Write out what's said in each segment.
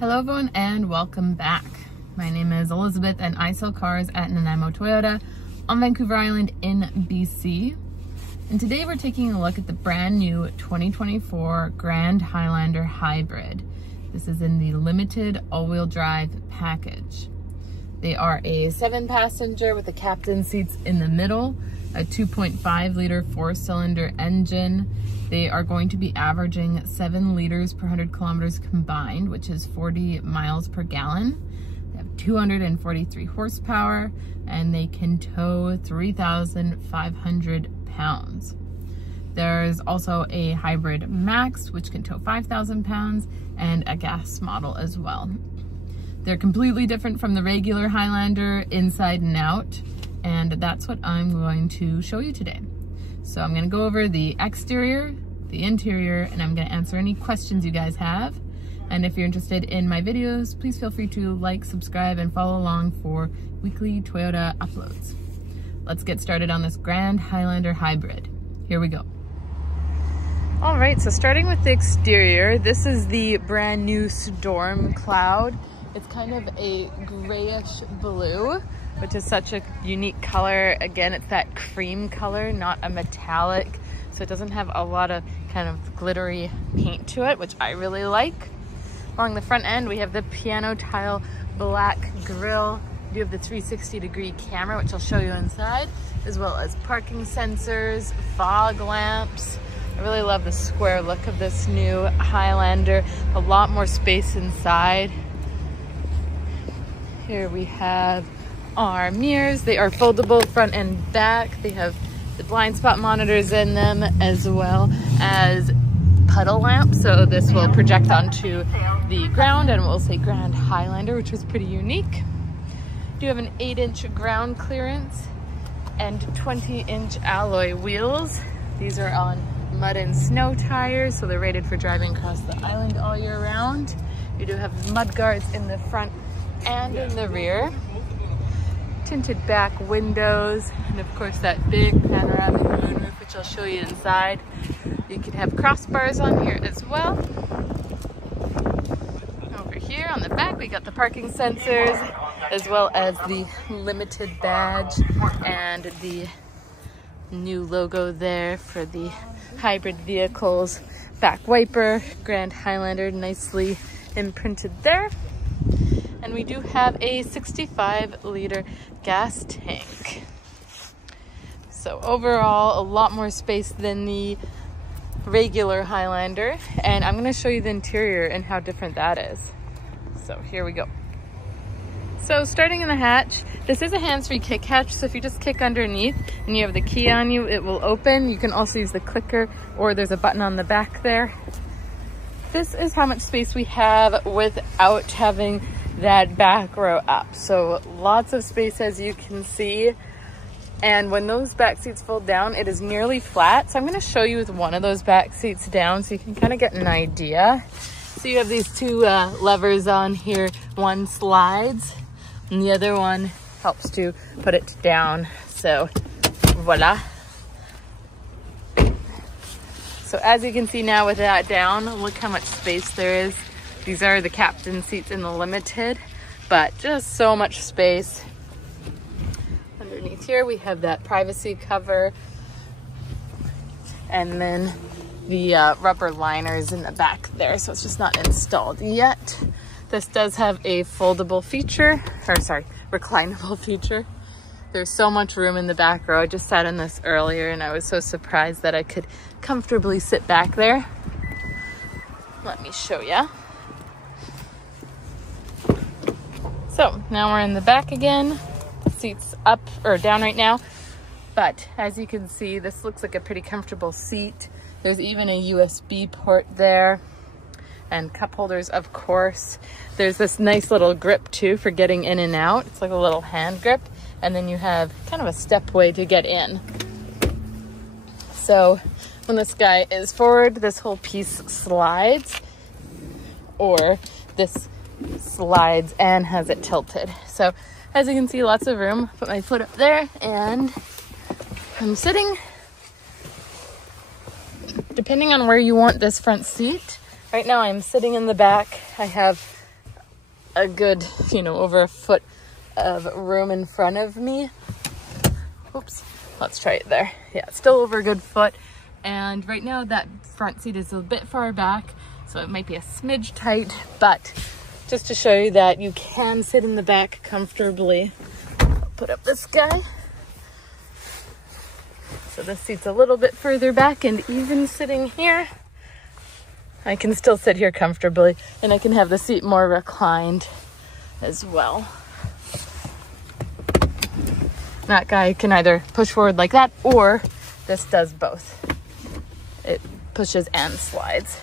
Hello everyone and welcome back. My name is Elizabeth and I sell cars at Nanaimo Toyota on Vancouver Island in BC. And today we're taking a look at the brand new 2024 Grand Highlander Hybrid. This is in the limited all-wheel drive package. They are a 7-passenger with the captain seats in the middle, a 2.5 liter 4-cylinder engine. They are going to be averaging 7 liters per 100 kilometers combined, which is 40 miles per gallon. They have 243 horsepower and they can tow 3,500 pounds. There's also a hybrid max, which can tow 5,000 pounds, and a gas model as well. They're completely different from the regular Highlander inside and out, and that's what I'm going to show you today. So I'm gonna go over the exterior, the interior, and I'm gonna answer any questions you guys have. And if you're interested in my videos, please feel free to like, subscribe, and follow along for weekly Toyota uploads. Let's get started on this Grand Highlander Hybrid. Here we go. All right, so starting with the exterior, this is the brand new Storm Cloud. It's kind of a grayish blue, which is such a unique color. Again, it's that cream color, not a metallic, so it doesn't have a lot of kind of glittery paint to it, which I really like. Along the front end, we have the piano tile black grille. We do have the 360-degree camera, which I'll show you inside, as well as parking sensors, fog lamps. I really love the square look of this new Highlander. A lot more space inside. Here we have our mirrors. They are foldable front and back. They have the blind spot monitors in them, as well as puddle lamps. So this will project onto the ground and we'll say Grand Highlander, which was pretty unique. Do have an 8-inch ground clearance and 20-inch alloy wheels. These are on mud and snow tires, so they're rated for driving across the island all year round. You do have mud guards in the front and in the rear. Tinted back windows, and of course that big panoramic moonroof, which I'll show you inside. You can have crossbars on here as well. Over here on the back, we got the parking sensors, as well as the limited badge and the new logo there for the hybrid vehicles. Back wiper, Grand Highlander, nicely imprinted there. And we do have a 65-liter gas tank. So overall, a lot more space than the regular Highlander. And I'm gonna show you the interior and how different that is. So here we go. So starting in the hatch, this is a hands-free kick hatch. So if you just kick underneath and you have the key on you, it will open. You can also use the clicker, or there's a button on the back there. This is how much space we have without having that back row up. So lots of space, as you can see. And when those back seats fold down, it is nearly flat. So I'm going to show you with one of those back seats down so you can kind of get an idea. So you have these two levers on here. One slides and the other one helps to put it down. So voila. So as you can see now with that down, look how much space there is. These are the captain seats in the limited, but just so much space. Underneath here, we have that privacy cover, and then the rubber liners in the back there, so it's just not installed yet. This does have a foldable feature, or sorry, reclinable feature. There's so much room in the back row. I just sat in this earlier and I was so surprised that I could comfortably sit back there. Let me show you. So now we're in the back again. Seats up or down right now. But as you can see, this looks like a pretty comfortable seat. There's even a USB port there and cup holders, of course. There's this nice little grip too for getting in and out. It's like a little hand grip. And then you have kind of a stepway to get in. So when this guy is forward, this whole piece slides, or this slides and has it tilted. So as you can see, lots of room. Put my foot up there and I'm sitting. Depending on where you want this front seat. Right now I'm sitting in the back. I have a good, you know, over a foot of room in front of me. Oops, let's try it there. Yeah, it's still over a good foot. And right now that front seat is a bit far back, so it might be a smidge tight, but just to show you that you can sit in the back comfortably. I'll put up this guy. So this seat's a little bit further back, and even sitting here, I can still sit here comfortably, and I can have the seat more reclined as well. That guy can either push forward like that, or this does both. It pushes and slides.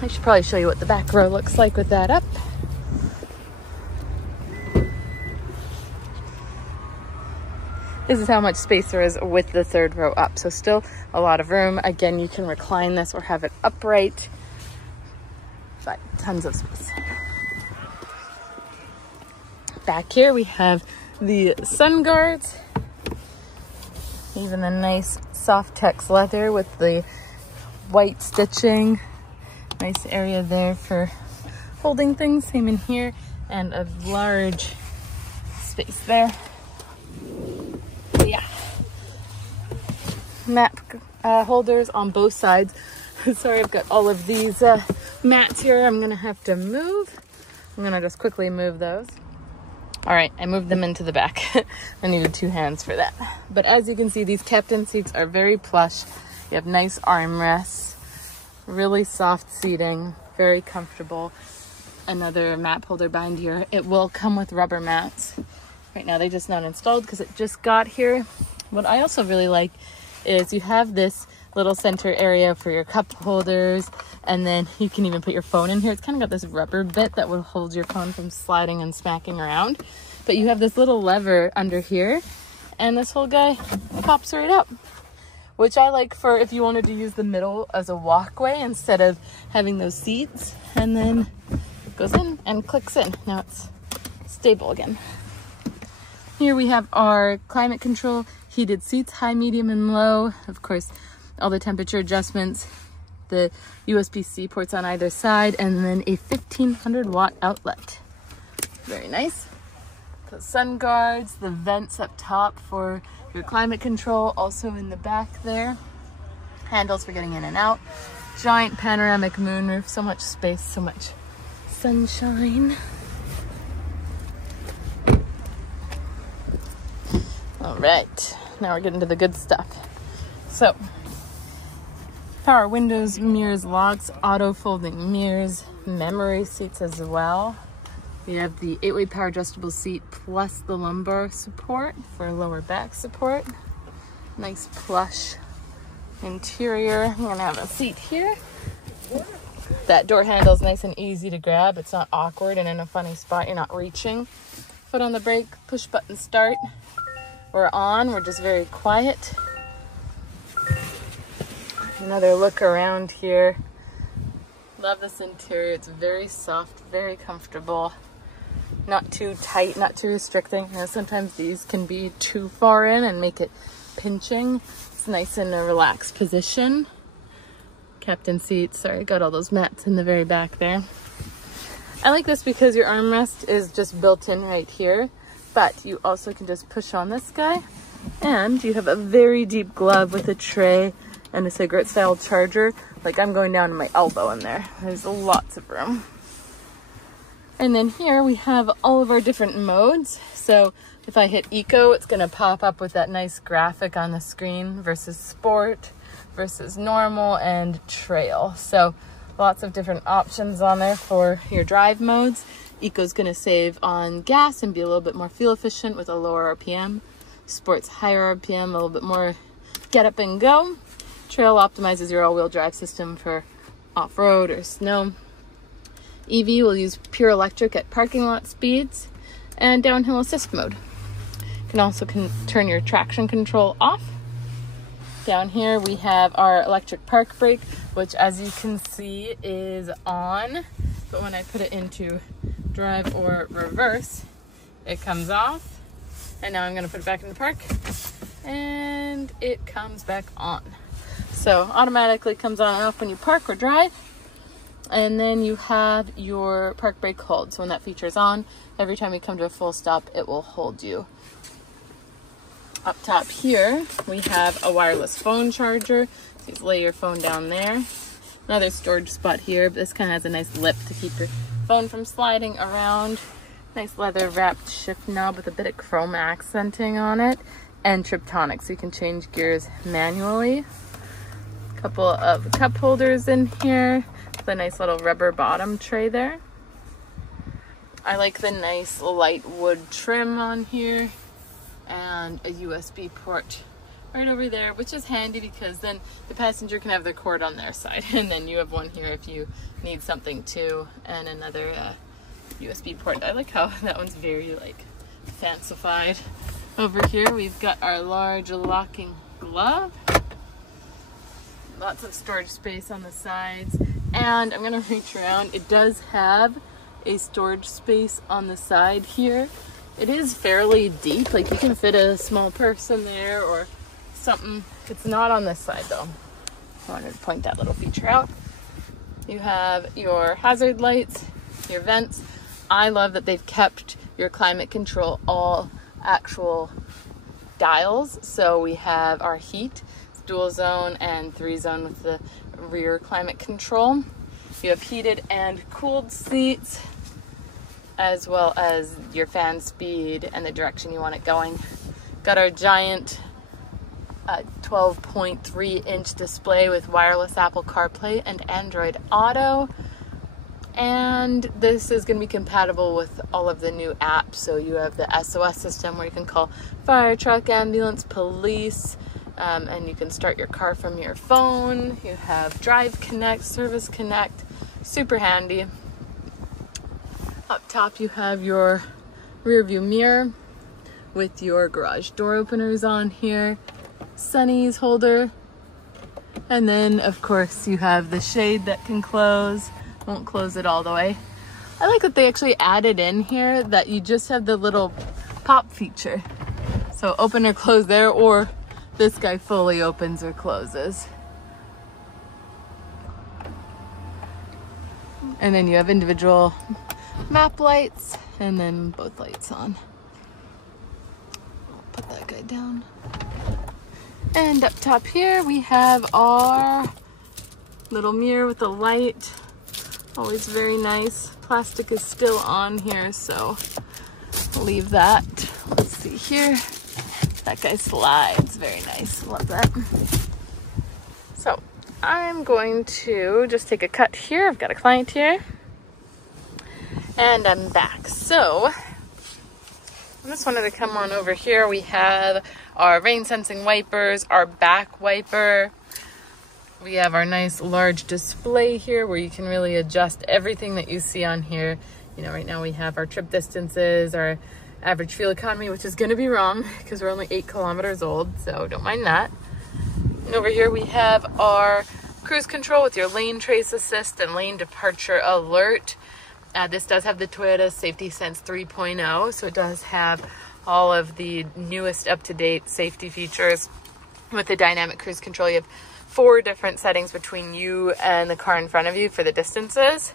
I should probably show you what the back row looks like with that up. This is how much space there is with the third row up. So still a lot of room. Again, you can recline this or have it upright, but tons of space. Back here we have the sun guards. Even the nice soft tex leather with the white stitching. Nice area there for holding things. Same in here, and a large space there. Yeah, map holders on both sides. Sorry, I've got all of these mats here I'm gonna have to move. I'm gonna just quickly move those. All right, I moved them into the back. I needed 2 hands for that. But as you can see, these captain seats are very plush. You have nice armrests, really soft seating, very comfortable. Another map holder behind here. It will come with rubber mats. Right now they just not installed because it just got here. What I also really like is you have this little center area for your cup holders, and then you can even put your phone in here. It's kind of got this rubber bit that will hold your phone from sliding and smacking around. But you have this little lever under here, and this whole guy pops right up, which I like for if you wanted to use the middle as a walkway instead of having those seats, and then it goes in and clicks in. Now it's stable again. Here we have our climate control, heated seats, high, medium, and low. Of course, all the temperature adjustments, the USB-C ports on either side, and then a 1500 watt outlet. Very nice. The sun guards, the vents up top for your climate control, also in the back there. Handles for getting in and out. Giant panoramic moonroof, so much space, so much sunshine. All right, now we're getting to the good stuff. So, power windows, mirrors, locks, auto folding mirrors, memory seats as well. We have the 8-way power adjustable seat plus the lumbar support for lower back support. Nice plush interior. I'm gonna have a seat here. That door handle is nice and easy to grab. It's not awkward and in a funny spot. You're not reaching. Foot on the brake, push button start. We're on, we're just very quiet. Another look around here. Love this interior. It's very soft, very comfortable. Not too tight, not too restricting. You know, sometimes these can be too far in and make it pinching. It's nice in a relaxed position. Captain seat, sorry, got all those mats in the very back there. I like this because your armrest is just built in right here, but you also can just push on this guy, and you have a very deep glove with a tray and a cigarette style charger. Like, I'm going down to my elbow in there. There's lots of room. And then here we have all of our different modes. So if I hit eco, it's gonna pop up with that nice graphic on the screen versus sport, versus normal, and trail. So lots of different options on there for your drive modes. Eco's gonna save on gas and be a little bit more fuel efficient with a lower RPM. Sport's higher RPM, a little bit more get up and go. Trail optimizes your all-wheel drive system for off-road or snow. EV will use pure electric at parking lot speeds, and downhill assist mode. You can also turn your traction control off. Down here we have our electric park brake, which as you can see is on, but when I put it into drive or reverse, it comes off. And now I'm gonna put it back in the park, and it comes back on. So automatically comes on and off when you park or drive. And then you have your park brake hold. So when that feature is on, every time you come to a full stop, it will hold you. Up top here, we have a wireless phone charger. So you lay your phone down there. Another storage spot here, but this kind of has a nice lip to keep your phone from sliding around. Nice leather wrapped shift knob with a bit of chrome accenting on it, and Triptonic, so you can change gears manually. A couple of cup holders in here with a nice little rubber bottom tray there. I like the nice light wood trim on here, and a USB port right over there, which is handy because then the passenger can have their cord on their side, and then you have one here if you need something too, and another USB port. I like how that one's very like fancified. Over here we've got our large locking glove, lots of storage space on the sides, and I'm gonna reach around. It does have a storage space on the side here. It is fairly deep, like you can fit a small person there or something. It's not on this side though. I wanted to point that little feature out. You have your hazard lights, your vents. I love that they've kept your climate control all actual dials. So we have our heat, dual zone and 3-zone with the rear climate control. You have heated and cooled seats, as well as your fan speed and the direction you want it going. Got our giant 12.3-inch display with wireless Apple CarPlay and Android Auto. And this is going to be compatible with all of the new apps. So you have the SOS system where you can call fire truck, ambulance, police, and you can start your car from your phone. You have Drive Connect, Service Connect, super handy. Up top you have your rear view mirror with your garage door openers on here, sunnies holder, and then of course you have the shade that can close. Won't close it all the way. I like that they actually added in here that you just have the little pop feature. So open or close there, or this guy fully opens or closes. And then you have individual map lights and then both lights on. I'll put that guy down. And up top here we have our little mirror with a light. Always very nice. Plastic is still on here, so I'll leave that. Let's see here. That guy slides. Very nice. Love that. So I'm going to just take a cut here. I've got a client here. And I'm back. So I just wanted to come on over here. We have our rain sensing wipers, our back wiper. We have our nice large display here where you can really adjust everything that you see on here. You know, right now we have our trip distances, our average fuel economy, which is going to be wrong because we're only 8 kilometers old, so don't mind that. And over here we have our cruise control with your lane trace assist and lane departure alert. This does have the Toyota Safety Sense 3.0, so it does have all of the newest up-to-date safety features. With the dynamic cruise control, you have 4 different settings between you and the car in front of you for the distances.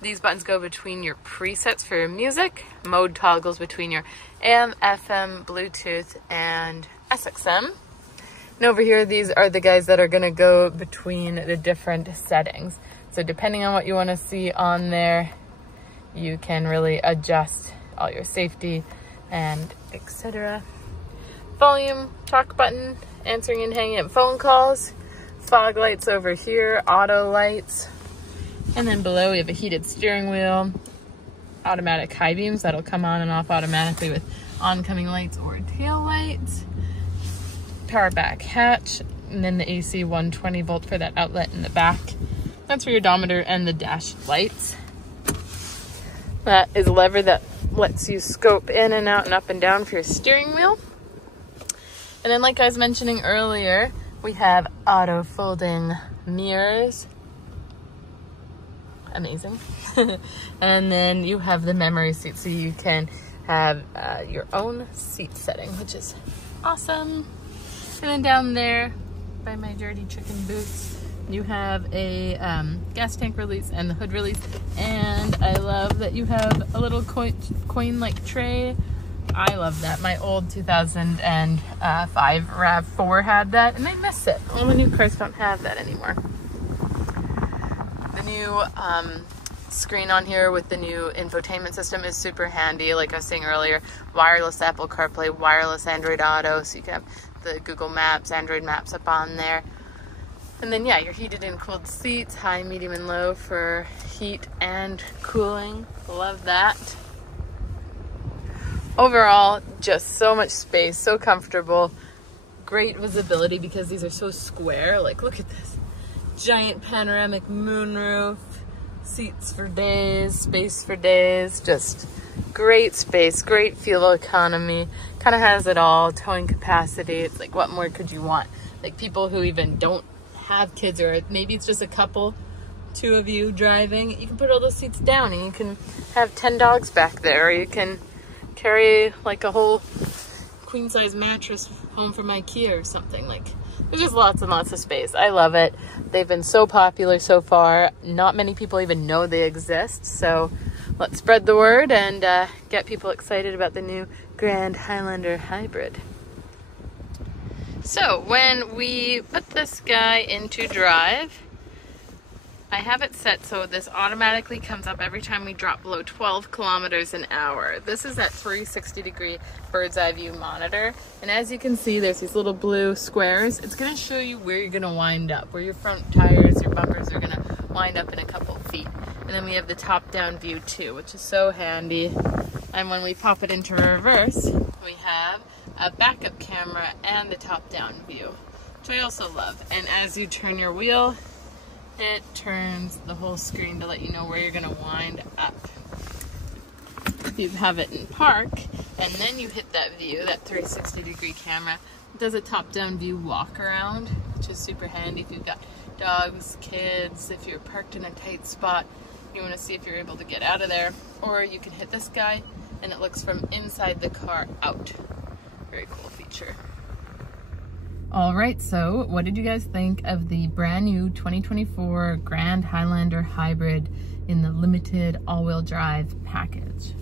These buttons go between your presets for your music, mode toggles between your AM, FM, Bluetooth, and SXM. And over here, these are the guys that are going to go between the different settings. So depending on what you want to see on there, you can really adjust all your safety and etc. Volume, talk button, answering and hanging up phone calls, fog lights over here, auto lights, and then below we have a heated steering wheel, automatic high beams that'll come on and off automatically with oncoming lights or tail lights, power back hatch, and then the AC 120 volt for that outlet in the back. That's for your odometer and the dash lights. That is a lever that lets you scope in and out and up and down for your steering wheel. And then like I was mentioning earlier, we have auto folding mirrors. Amazing. And then you have the memory seat, so you can have your own seat setting, which is awesome. And then down there by my dirty chicken boots, You have a gas tank release and the hood release, and I love that you have a little coin-like tray. I love that. My old 2005 RAV4 had that, and I miss it. All the new cars don't have that anymore. The new screen on here with the new infotainment system is super handy. Like I was saying earlier, wireless Apple CarPlay, wireless Android Auto, so you can have the Google Maps, Android Maps up on there. And then yeah, your heated and cooled seats, high, medium, and low for heat and cooling. Love that. Overall, just so much space, so comfortable. Great visibility because these are so square. Like, look at this. Giant panoramic moonroof, seats for days, space for days. Just great space, great fuel economy. Kind of has it all, towing capacity. It's like, what more could you want? Like, people who even don't have kids, or maybe it's just a couple, 2 of you driving, you can put all those seats down and you can have 10 dogs back there, or you can carry like a whole queen size mattress home from IKEA or something. Like, there's just lots and lots of space. I love it. They've been so popular so far. Not many people even know they exist, so let's spread the word and get people excited about the new Grand Highlander Hybrid. So when we put this guy into drive, I have it set so this automatically comes up every time we drop below 12 kilometers an hour. This is that 360-degree bird's eye view monitor. And as you can see, there's these little blue squares. It's gonna show you where you're gonna wind up, where your front tires, your bumpers are gonna wind up in a couple feet. And then we have the top-down view too, which is so handy. And when we pop it into reverse, we have a backup camera and the top-down view, which I also love. And as you turn your wheel, it turns the whole screen to let you know where you're gonna wind up. If you have it in park, and then you hit that view, that 360-degree camera, it does a top-down view walk around, which is super handy if you've got dogs, kids, if you're parked in a tight spot, you wanna see if you're able to get out of there. Or you can hit this guy, and it looks from inside the car out. Very cool feature. All right, so what did you guys think of the brand new 2024 Grand Highlander Hybrid in the limited all-wheel drive package?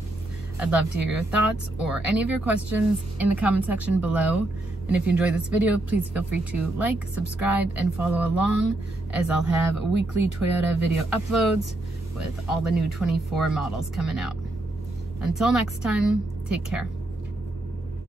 I'd love to hear your thoughts or any of your questions in the comment section below. And if you enjoyed this video, please feel free to like, subscribe, and follow along, as I'll have weekly Toyota video uploads with all the new 24 models coming out. Until next time, take care.